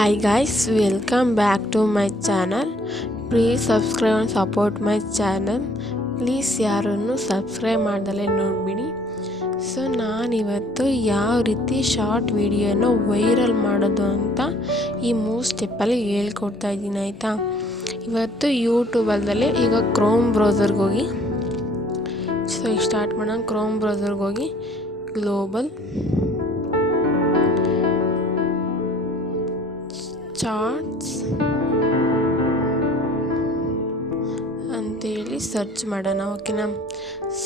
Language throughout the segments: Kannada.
Hi guys, welcome back to my channel. Please subscribe and support my channel. Please ಯಾರನ್ನು ಸಬ್ಸ್ಕ್ರೈಬ್ ಮಾಡ್ದಲೇ ನೋಡಿಬಿಡಿ. ಸೊ ನಾನಿವತ್ತು ಯಾವ ರೀತಿ ಶಾರ್ಟ್ ವಿಡಿಯೋನ ವೈರಲ್ ಮಾಡೋದು ಅಂತ ಈ ಮೂರು ಸ್ಟೆಪ್ಪಲ್ಲಿ ಹೇಳ್ಕೊಡ್ತಾ ಇದ್ದೀನಿ ಆಯಿತಾ? ಇವತ್ತು ಯೂಟ್ಯೂಬಲ್ದಲ್ಲೇ ಈಗ ಕ್ರೋಮ್ ಬ್ರೌಸರ್ಗೆ ಹೋಗಿ. ಸೊ ಈಗ ಸ್ಟಾರ್ಟ್ ಮಾಡೋಣ ಕ್ರೋಮ್ ಬ್ರೌಸರ್ಗೆ ಹೋಗಿ. ಗ್ಲೋಬಲ್ ಚಾರ್ಟ್ಸ್ ಅಂತೇಳಿ ಸರ್ಚ್ ಮಾಡೋಣ ಓಕೆನಾ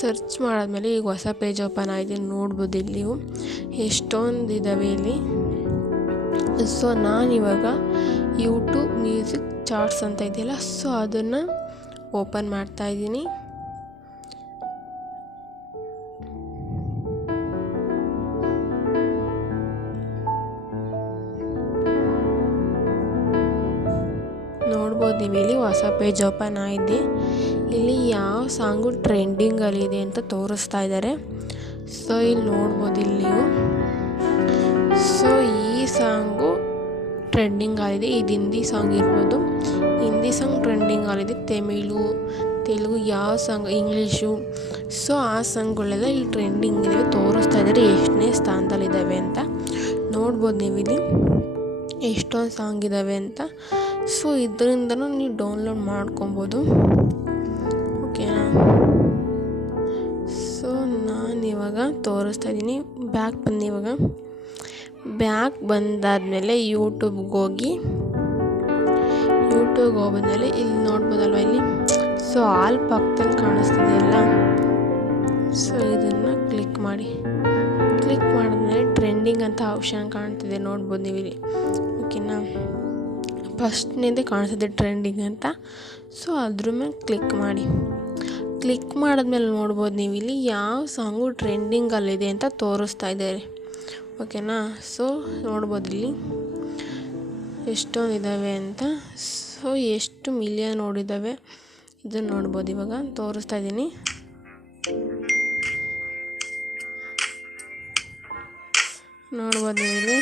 ಸರ್ಚ್ ಮಾಡಾದ್ಮೇಲೆ ಈಗ ಹೊಸ ಪೇಜ್ ಓಪನ್ ಆಗಿದೆ ನೋಡ್ಬೋದು ಇಲ್ಲಿ ಎಷ್ಟೊಂದು ಇದ್ದಾವೆ ಇಲ್ಲಿ. ಸೊ ನಾನಿವಾಗ ಯೂಟ್ಯೂಬ್ ಮ್ಯೂಸಿಕ್ ಚಾರ್ಟ್ಸ್ ಅಂತ ಇದೆಯಲ್ಲ ಸೊ ಅದನ್ನು ಓಪನ್ ಮಾಡ್ತಾ ಇದ್ದೀನಿ ನೋಡ್ಬೋದು ನೀವು ಇಲ್ಲಿ ಹೊಸ ಪೇಜ್ ಓಪನ್ ಆಗಿದೆ. ಇಲ್ಲಿ ಯಾವ ಸಾಂಗು ಟ್ರೆಂಡಿಂಗಲ್ಲಿದೆ ಅಂತ ತೋರಿಸ್ತಾ ಇದ್ದಾರೆ. ಸೊ ಇಲ್ಲಿ ನೋಡ್ಬೋದು ಇಲ್ಲಿ ನೀವು. ಸೊ ಈ ಸಾಂಗು ಟ್ರೆಂಡಿಂಗ್ ಆಗಿದೆ ಇದು ಹಿಂದಿ ಸಾಂಗ್ ಇರ್ಬೋದು. ಹಿಂದಿ ಸಾಂಗ್ ಟ್ರೆಂಡಿಂಗ್ ಆಗಿದೆ ತಮಿಳು, ತೆಲುಗು ಯಾವ ಸಾಂಗ್, ಇಂಗ್ಲೀಷು. ಸೊ ಆ ಸಾಂಗ್ಗಳೆಲ್ಲ ಇಲ್ಲಿ ಟ್ರೆಂಡಿಂಗ್ ಇದ್ದಾವೆ ತೋರಿಸ್ತಾ ಇದ್ದಾರೆ. ಎಷ್ಟನೇ ಸ್ಥಾನದಲ್ಲಿದ್ದಾವೆ ಅಂತ ನೋಡ್ಬೋದು ನೀವು ಇಲ್ಲಿ ಎಷ್ಟೊಂದು ಸಾಂಗ್ ಇದ್ದಾವೆ ಅಂತ. ಸೊ ಇದರಿಂದನೂ ನೀವು ಡೌನ್ಲೋಡ್ ಮಾಡ್ಕೊಬೋದು. ಓಕೆನಾ ಸೊ ನಾನು ಇವಾಗ ತೋರಿಸ್ತಾ ಇದ್ದೀನಿ ಬ್ಯಾಕ್ ಬಂದು ಇವಾಗ. ಬ್ಯಾಕ್ ಬಂದಾದಮೇಲೆ ಯೂಟ್ಯೂಬ್ಗೆ ಹೋಗಿ. ಯೂಟ್ಯೂಬ್ಗೆ ಹೋಗ್ಬಂದಮೇಲೆ ಇಲ್ಲಿ ನೋಡ್ಬೋದಲ್ವ ಇಲ್ಲಿ? ಸೊ ಆಲ್ ಪಕ್ಕದಲ್ಲಿ ಕಾಣಿಸ್ತಿದೆಯಲ್ಲ? ಸೊ ಇದನ್ನು ಕ್ಲಿಕ್ ಮಾಡಿ. ಕ್ಲಿಕ್ ಮಾಡಿದ್ಮೇಲೆ ಟ್ರೆಂಡಿಂಗ್ ಅಂತ ಆಪ್ಷನ್ ಕಾಣ್ತಿದೆ. ನೋಡ್ಬೋದು ನೀವು ಇಲ್ಲಿ ಫಸ್ಟ್ನೇದೇ ಕಾಣಿಸುತ್ತೆ ಟ್ರೆಂಡಿಂಗ್ ಅಂತ. ಸೊ ಅದ್ರ ಮೇಲೆ ಕ್ಲಿಕ್ ಮಾಡಿ. ಕ್ಲಿಕ್ ಮಾಡಿದ್ಮೇಲೆ ನೋಡ್ಬೋದು ನೀವು ಇಲ್ಲಿ ಯಾವ ಸಾಂಗು ಟ್ರೆಂಡಿಂಗಲ್ಲಿದೆ ಅಂತ ತೋರಿಸ್ತಾ ಇದ್ದಾರೆ. ಓಕೆನಾ ಸೊ ನೋಡ್ಬೋದು ಇಲ್ಲಿ. ಎಷ್ಟೊಂದು ಇದ್ದಾವೆ ಅಂತ. ಸೊ ಎಷ್ಟು ಮಿಲಿಯನ್ ನೋಡಿದ್ದಾವೆ ಇದನ್ನು ನೋಡ್ಬೋದು ಇವಾಗ. ತೋರಿಸ್ತಾ ಇದ್ದೀನಿ. ನೋಡ್ಬೋದು ಇಲ್ಲಿ.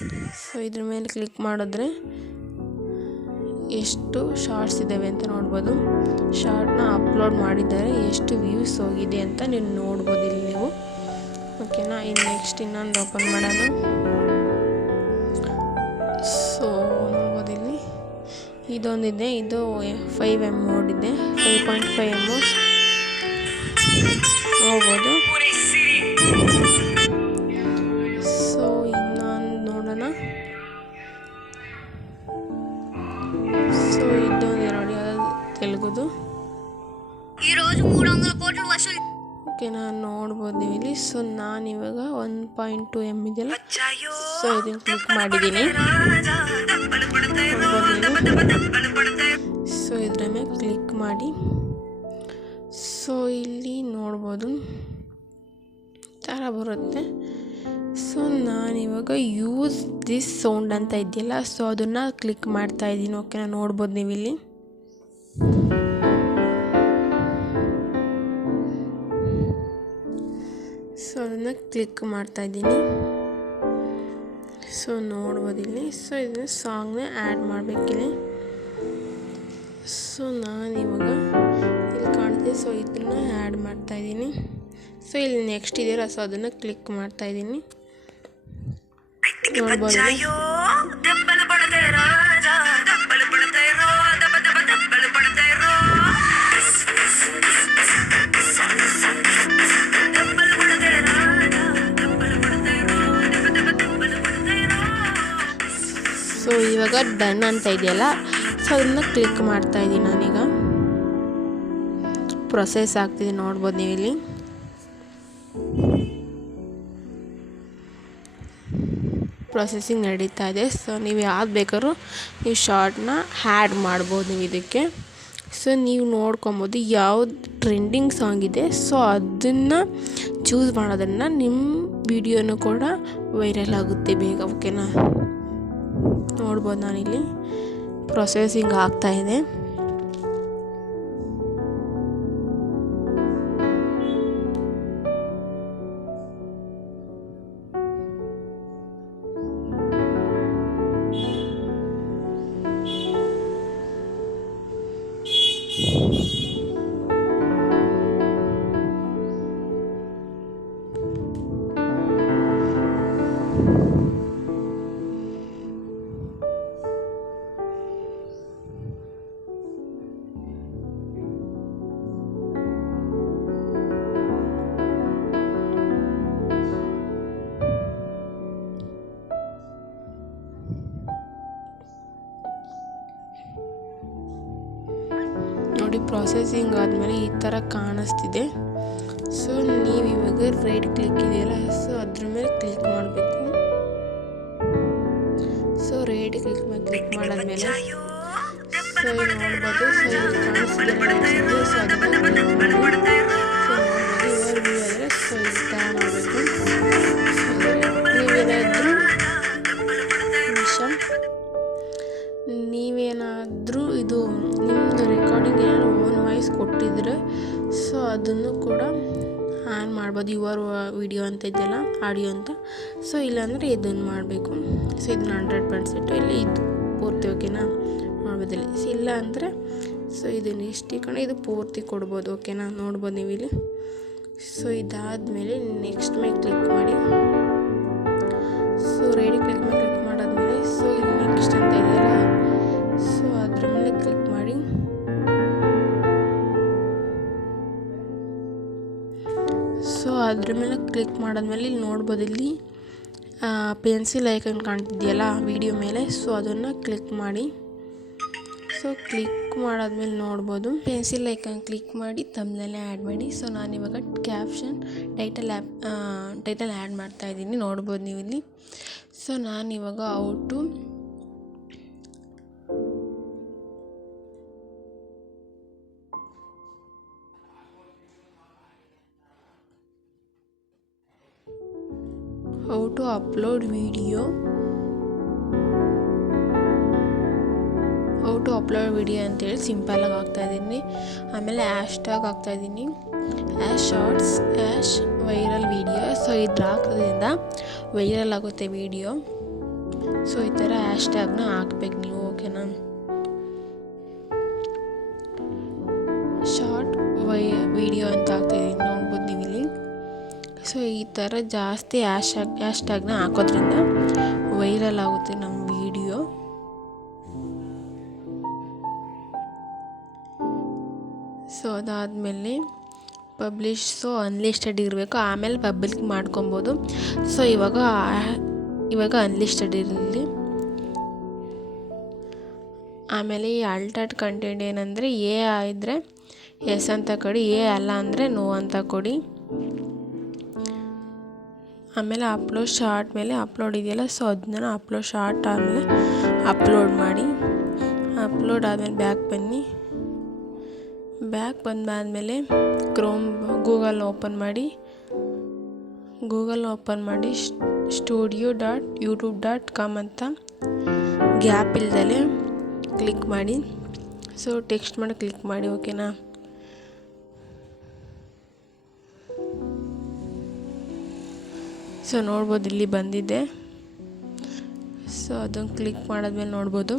ಸೊ ಇದ್ರ ಮೇಲೆ ಕ್ಲಿಕ್ ಮಾಡಿದ್ರೆ ಎಷ್ಟು ಶಾರ್ಟ್ಸ್ ಇದ್ದಾವೆ ಅಂತ ನೋಡ್ಬೋದು. ಶಾರ್ಟ್ನ ಅಪ್ಲೋಡ್ ಮಾಡಿದ್ದಾರೆ. ಎಷ್ಟು ವ್ಯೂಸ್ ಹೋಗಿದೆ ಅಂತ ನೀವು ನೋಡ್ಬೋದು ಇಲ್ಲಿ ನೀವು. ಓಕೆನಾ ಇನ್ನು ನೆಕ್ಸ್ಟ್ ಇನ್ನೊಂದು ಓಪನ್ ಮಾಡೋಣ. ಸೊ ನೋಡ್ಬೋದು ಇಲ್ಲಿ. ಇದೊಂದಿದೆ. ಇದು ಫೈವ್ ಎಂ ಇದೆ. ಫೈವ್ ಪಾಯಿಂಟ್ ಫೈವ್ ಎಮ್ಮು ಹೋಗ್ಬೋದು ತೆಲುಗುದು ఈరోజు మూడు వందల కోట్లు వసూలు ಓಕೆ ನಾನು ನೋಡ್ಬೋದು ನೀವು ಇಲ್ಲಿ ಸೊ ನಾನು ಇವಾಗ ಒನ್ ಪಾಯಿಂಟ್ ಟು ಎಮ್ ಇದೆಯಲ್ಲ ಸೊ ಇದನ್ನು ಕ್ಲಿಕ್ ಮಾಡಿದ್ದೀನಿ ಸೊ ಇದ್ರ ಮೇಲೆ ಕ್ಲಿಕ್ ಮಾಡಿ ಸೊ ಇಲ್ಲಿ ನೋಡ್ಬೋದು ಥರ ಬರುತ್ತೆ ಸೊ ನಾನಿವಾಗ ಯೂಸ್ ದಿಸ್ ಸೌಂಡ್ ಅಂತ ಇದೆಯಲ್ಲ ಸೊ ಅದನ್ನು ಕ್ಲಿಕ್ ಮಾಡ್ತಾ ಇದ್ದೀನಿ ಓಕೆನಾ ನೋಡ್ಬೋದು ನೀವು ಇಲ್ಲಿ ಸೊ ಅದನ್ನು ಕ್ಲಿಕ್ ಮಾಡ್ತಾ ಇದ್ದೀನಿ. ಸೊ ನೋಡ್ಬೋದು ಇಲ್ಲಿ. ಸೊ ಇದನ್ನು ಸಾಂಗ್ನ ಆ್ಯಡ್ ಮಾಡಬೇಕಿಲ್ಲಿ ಸೊ ನಾನು ಇವಾಗ ಇಲ್ಲಿ ಕಾಣ್ತೀನಿ ಸೊ ಇದನ್ನು ಆ್ಯಡ್ ಮಾಡ್ತಾ ಇದ್ದೀನಿ. ಸೊ ಇಲ್ಲಿ ನೆಕ್ಸ್ಟ್ ಇದೆಯಲ್ಲ ಸೊ ಅದನ್ನು ಕ್ಲಿಕ್ ಮಾಡ್ತಾ ಇದ್ದೀನಿ. ನೋಡ್ಬೋದು? ಇವಾಗ ಡನ್ ಅಂತ ಇದೆಯಲ್ಲ? ಸೊ ಅದನ್ನ ಕ್ಲಿಕ್ ಮಾಡ್ತಾ ಇದ್ದೀನಿ ನಾನೀಗ. ಪ್ರೊಸೆಸ್ ಆಗ್ತಿದೆ, ನೋಡ್ಬೋದು ನೀವು ಇಲ್ಲಿ ಪ್ರೊಸೆಸಿಂಗ್ ನಡೀತಾ ಇದೆ. ಸೊ ನೀವು ಯಾವ್ದು ಬೇಕಾದ್ರೂ ನೀವು ಶಾರ್ಟ್ನ ಹ್ಯಾಡ್ ಮಾಡ್ಬೋದು ನೀವು ಇದಕ್ಕೆ. ಸೊ ನೀವು ನೋಡ್ಕೊಬೋದು ಯಾವ್ದು ಟ್ರೆಂಡಿಂಗ್ ಸಾಂಗ್ ಇದೆ. ಸೊ ಅದನ್ನು ಚೂಸ್ ಮಾಡೋದನ್ನು ನಿಮ್ಮ ವಿಡಿಯೋನೂ ಕೂಡ ವೈರಲ್ ಆಗುತ್ತೆ ಬೇಗ ಓಕೆನಾ ನೋಡ್ಬೋದು ನಾನಿಲ್ಲಿ. ಪ್ರೊಸೆಸಿಂಗ್ ಆಗ್ತಾ ಪ್ರೊಸೆಸಿಂಗ್ ಆದಮೇಲೆ ಈ ಥರ ಕಾಣಿಸ್ತಿದೆ. ಸೊ ನೀವು ಇವಾಗ ರೈಟ್ ಕ್ಲಿಕ್ ಇದೆಯಲ್ಲ? ಸೊ ಅದ್ರ ಮೇಲೆ ಕ್ಲಿಕ್ ಮಾಡಬೇಕು. ಸೊ ರೈಟ್ ಕ್ಲಿಕ್ ಮೇಲೆ ಕ್ಲಿಕ್ ಮಾಡಾದ್ಮೇಲೆ ಸೊ ನೋಡ್ಬೋದು. ಸೊ ಕಾಣಿಸ್ತಿದೆ. ಸೊ ಅದಕ್ಕೆ ಸೊ ಅದನ್ನು ಕೂಡ ಆನ್ ಮಾಡ್ಬೋದು. ಯುವರ್ ವಿಡಿಯೋ ಅಂತ ಇದೆಯಲ್ಲ, ಆಡಿಯೋ ಅಂತ. ಸೊ ಇಲ್ಲಾಂದರೆ ಇದನ್ನು ಮಾಡಬೇಕು. ಸೊ ಇದನ್ನ ಹಂಡ್ರೆಡ್ ಪರ್ಸೆಂಟು ಇಲ್ಲಿ ಇದು ಪೂರ್ತಿ ಓಕೆನಾ? ಮಾಡ್ಬೋದಿಲ್ಲ. ಸೊ ಇಲ್ಲ ಅಂದರೆ ಸೊ ಇದನ್ನು ಇಷ್ಟು ಕಡೆ ಇದು ಪೂರ್ತಿ ಕೊಡ್ಬೋದು ಓಕೆನಾ? ನೋಡ್ಬೋದು ನೀವು ಇಲ್ಲಿ. ಸೊ ಇದಾದಮೇಲೆ ನೆಕ್ಸ್ಟ್ ಮೇಲೆ ಕ್ಲಿಕ್ ಮಾಡಿ. ಸೊ ರೆಡಿ ಕ್ಲಿಕ್ ಮೇಲೆ ಕ್ಲಿಕ್ ಮೇಲೆ ಕ್ಲಿಕ್ ಮಾಡಿದ್ಮೇಲೆ ಇಲ್ಲಿ ನೋಡ್ಬೋದು, ಇಲ್ಲಿ ಪೆನ್ಸಿಲ್ ಐಕನ್ ಕಾಣ್ತಿದೆಯಲ್ಲ ವಿಡಿಯೋ ಮೇಲೆ. ಸೊ ಅದನ್ನು ಕ್ಲಿಕ್ ಮಾಡಿ. ಸೊ ಕ್ಲಿಕ್ ಮಾಡಾದ್ಮೇಲೆ ನೋಡ್ಬೋದು. ಪೆನ್ಸಿಲ್ ಐಕನ್ ಕ್ಲಿಕ್ ಮಾಡಿ ತಮ್ಮದಲ್ಲೇ ಆ್ಯಡ್ ಮಾಡಿ. ಸೊ ನಾನು ಇವಾಗ caption title app title add ಮಾಡ್ತಾ ಇದ್ದೀನಿ. ನೋಡ್ಬೋದು ನೀವು ಇಲ್ಲಿ. ಸೊ ನಾನಿವಾಗ out how video. How to upload video ಅಂತೇಳಿ ಸಿಂಪಲಾಗಿ ಹಾಕ್ತಾಯಿದ್ದೀನಿ ಆಮೇಲೆ ಆ್ಯಶ್ ಟ್ಯಾಗ್ ಹಾಕ್ತಾಯಿದ್ದೀನಿ hash shorts hash viral video so ಇದ್ರ ಹಾಕೋದ್ರಿಂದ ವೈರಲ್ ಆಗುತ್ತೆ ವಿಡಿಯೋ ಸೊ ಈ ಥರ ಆ್ಯಶ್ ಟ್ಯಾಗ್ನ ಹಾಕ್ಬೇಕು ನೀವು ಓಕೆನಾ ಸೊ ಈ ಥರ ಜಾಸ್ತಿ ಆ್ಯಶ್ ಆ್ಯಶ್ಟ್ಯಾಗ್ನ ಹಾಕೋದ್ರಿಂದ ವೈರಲ್ ಆಗುತ್ತೆ ನಮ್ಮ ವಿಡಿಯೋ. ಸೊ ಅದಾದಮೇಲೆ ಪಬ್ಲಿಷ್, ಸೊ ಅನ್ಲಿಸ್ಟೆಡ್ ಇರಬೇಕು. ಆಮೇಲೆ ಪಬ್ಲಿಕ್ ಮಾಡ್ಕೊಬೋದು. ಸೊ ಇವಾಗ ಇವಾಗ ಅನ್ಲಿಸ್ಟೆಡ್ ಇರಲಿ. ಆಮೇಲೆ ಈ ಅಲ್ಟರ್ಡ್ ಕಂಟೆಂಟ್ ಏನಂದರೆ ಎ ಇದ್ದರೆ ಎಸ್ ಅಂತ ಕೊಡಿ ಎ ಅಲ್ಲ ಅಂದರೆ ನೋ ಅಂತ ಕೊಡಿ. ಆಮೇಲೆ ಅಪ್ಲೋಡ್ ಶಾರ್ಟ್ ಮೇಲೆ ಅಪ್ಲೋಡ್ ಇದೆಯಲ್ಲ ಸೊ ಅದನ್ನ ಅಪ್ಲೋಡ್ ಶಾರ್ಟ್ ಆದಮೇಲೆ ಅಪ್ಲೋಡ್ ಮಾಡಿ ಅಪ್ಲೋಡ್ ಆದಮೇಲೆ ಬ್ಯಾಕ್ ಬನ್ನಿ. ಬ್ಯಾಕ್ ಬಂದಾದಮೇಲೆ ಕ್ರೋಮ್ ಗೂಗಲ್ ಓಪನ್ ಮಾಡಿ ಗೂಗಲ್ ಓಪನ್ ಮಾಡಿ studio dot YouTube dot com ಅಂತ ಗ್ಯಾಪ್ ಇಲ್ದಲೆ ಕ್ಲಿಕ್ ಮಾಡಿ. ಸೊ ಟೆಕ್ಸ್ಟ್ ಮಾಡಿ ಕ್ಲಿಕ್ ಮಾಡಿ ಓಕೆನಾ ಸೊ ನೋಡ್ಬೋದು ಇಲ್ಲಿ ಬಂದಿದೆ. ಸೊ ಅದನ್ನು ಕ್ಲಿಕ್ ಮಾಡಿದ್ಮೇಲೆ ನೋಡ್ಬೋದು.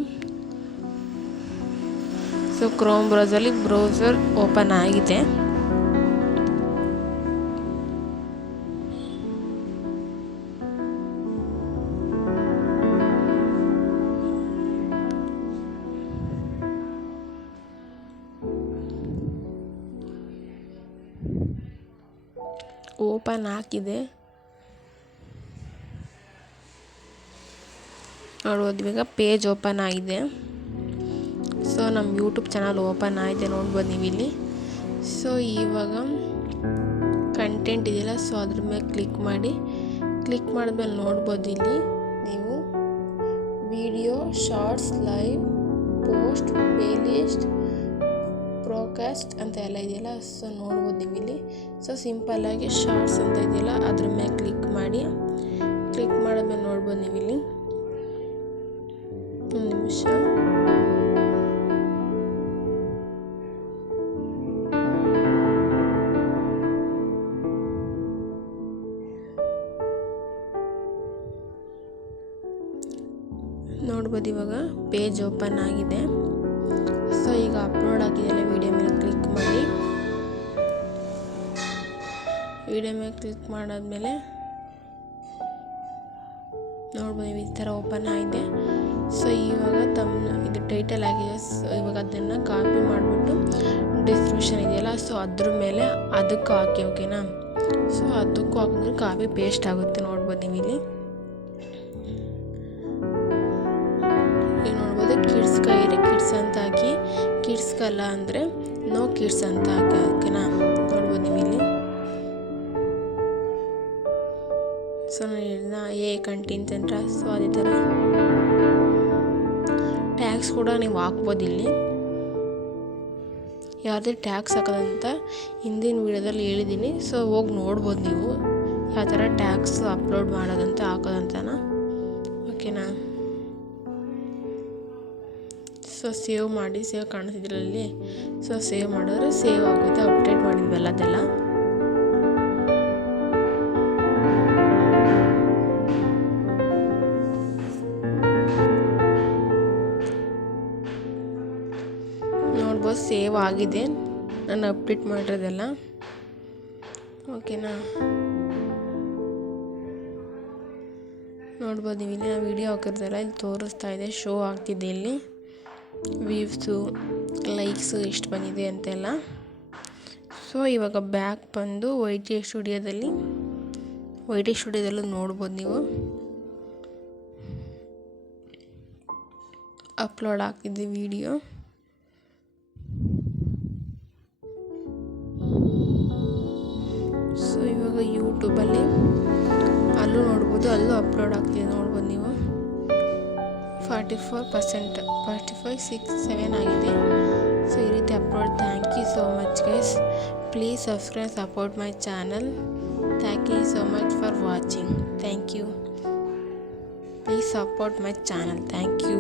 ಸೊ ಕ್ರೋಮ್ ಬ್ರೌಸಲ್ಲಿ ಬ್ರೌಸರ್ ಓಪನ್ ಆಗಿದೆ. ಓಪನ್ ಹಾಕಿದೆ. ನೋಡ್ಬೋದು, ಇವಾಗ ಪೇಜ್ ಓಪನ್ ಆಗಿದೆ. ಸೊ ನಮ್ಮ ಯೂಟ್ಯೂಬ್ ಚಾನಲ್ ಓಪನ್ ಆಗಿದೆ ನೋಡ್ಬೋದು ನೀವು ಇಲ್ಲಿ ಸೊ ಇವಾಗ ಕಂಟೆಂಟ್ ಇದೆಯಲ್ಲ ಸೊ ಅದ್ರ ಮೇಲೆ ಕ್ಲಿಕ್ ಮಾಡಿ. ಕ್ಲಿಕ್ ಮಾಡಿದ್ಮೇಲೆ ನೋಡ್ಬೋದು ಇಲ್ಲಿ ನೀವು video shorts live post playlist podcast ಅಂತ ಎಲ್ಲ ಇದೆಯಲ್ಲ ಸೊ ನೋಡ್ಬೋದು ನೀವು ಇಲ್ಲಿ ಸೊ ಸಿಂಪಲ್ಲಾಗಿ ಶಾರ್ಟ್ಸ್ ಅಂತ ಇದೆಯಲ್ಲ, ಅದ್ರ ಮೇಲೆ ಕ್ಲಿಕ್ ಮಾಡಿ. ಕ್ಲಿಕ್ ಮಾಡಿದ್ಮೇಲೆ ನೋಡ್ಬೋದು ನೀವು ಇಲ್ಲಿ ಒಂದು ನಿಮಿಷ. ನೋಡ್ಬೋದು ಇವಾಗ ಪೇಜ್ ಓಪನ್ ಆಗಿದೆ. ಸೊ ಈಗ ಅಪ್ಲೋಡ್ ಆಗಿದೆಯಲ್ಲ ವಿಡಿಯೋ ಮೇಲೆ ಕ್ಲಿಕ್ ಮಾಡಿ. ವಿಡಿಯೋ ಮೇಲೆ ಕ್ಲಿಕ್ ಮಾಡಾದ್ಮೇಲೆ ನೋಡ್ಬೋದು ಈ ಥರ ಓಪನ್ ಆಗಿದೆ. ಸೊ ಇವಾಗ ತಮ್ಮ ಇದು ಟೈಟಲ್ ಆಗಿದೆ ಸೊ ಇವಾಗ ಅದನ್ನು ಕಾಪಿ ಮಾಡಿಬಿಟ್ಟು ಡಿಸ್ಕ್ರಿಪ್ಷನ್ ಇದೆಯಲ್ಲ ಸೊ ಅದ್ರ ಮೇಲೆ ಅದಕ್ಕೆ ಹಾಕಿ ಓಕೆನಾ ಸೊ ಅದಕ್ಕೂ ಹಾಕಿದ್ರೆ ಕಾಪಿ ಪೇಸ್ಟ್ ಆಗುತ್ತೆ ನೋಡ್ಬೋದು ನೀವು ನೋಡ್ಬೋದು ಕಿಡ್ಸ್ ಕೈರೆ ಕಿಡ್ಸ್ ಅಂತ ಹಾಕಿ ಕಿಡ್ಸ್ಗಲ್ಲ ಅಂದರೆ ನೋ ಕಿಡ್ಸ್ ಅಂತ ಹಾಕಿ- ಓಕೆನಾ ನೋಡ್ಬೋದು ನೀವು ಸೊ ನಾನು ಎ ಕಂಟೆಂಟ್ ಅಂತ. ಸೊ ಅದೇ ಥರ ಕೂಡ ನೀವು ಹಾಕ್ಬೋದು ಇಲ್ಲಿ ಯಾವುದೇ ಟ್ಯಾಕ್ಸ್ ಹಾಕೋದಂತ ಹಿಂದಿನ ವಿಡಿಯೋದಲ್ಲಿ ಹೇಳಿದ್ದೀನಿ ಸೊ ಹೋಗಿ ನೋಡ್ಬೋದು ನೀವು. ಯಾವ ಥರ ಟ್ಯಾಕ್ಸ್ ಅಪ್ಲೋಡ್ ಮಾಡೋದಂತ, ಹಾಕೋದಂತನ. ಓಕೆನಾ? ಸೊ ಸೇವ್ ಮಾಡಿ, ಸೇವ್ ಕಾಣಿಸಿದ್ರಲ್ಲಿ ಸೊ ಸೇವ್ ಮಾಡಿದ್ರೆ ಸೇವ್ ಆಗುತ್ತೆ, ಅಪ್ಡೇಟ್ ಮಾಡಿದ್ವಲ್ಲ ಅದೆಲ್ಲ. ಸೇವ್ ಆಗಿದೆ, ನಾನು ಅಪ್ಡೇಟ್ ಮಾಡಿರೋದೆಲ್ಲ. ಓಕೆನಾ ನೋಡ್ಬೋದು ನೀವು ಇಲ್ಲಿ ನಾನು ವೀಡಿಯೋ ಹಾಕಿರ್ತಾರೆ ಇಲ್ಲಿ ತೋರಿಸ್ತಾ ಇದೆ ಶೋ ಆಗ್ತಿದೆ ಇಲ್ಲಿ. ವ್ಯೂವ್ಸು ಲೈಕ್ಸು ಎಷ್ಟು ಬಂದಿದೆ ಅಂತೆಲ್ಲ. ಸೊ ಇವಾಗ ಬ್ಯಾಕ್ ಬಂದು ವೈ ಟಿ ಸ್ಟುಡಿಯೋದಲ್ಲಿ ವೈ ಟಿ ಸ್ಟುಡಿಯೋದಲ್ಲೂ ನೋಡ್ಬೋದು ನೀವು. ಅಪ್ಲೋಡ್ ಆಗ್ತಿದ್ದೆ ವಿಡಿಯೋ ಇವಾಗ ಯೂಟ್ಯೂಬಲ್ಲಿ ಅಲ್ಲೂ ನೋಡ್ಬೋದು, ಅಲ್ಲೂ ಅಪ್ಲೋಡ್ ಆಗ್ತಿದೆ. ನೋಡ್ಬೋದು ನೀವು. Forty four percent, forty five, six, seven ಆಗಿದೆ. ಸೊ, ಈ ರೀತಿ upload. Thank you so much guys. Please subscribe, support my channel. Thank you so much for watching. Thank you. Please support my channel. Thank you.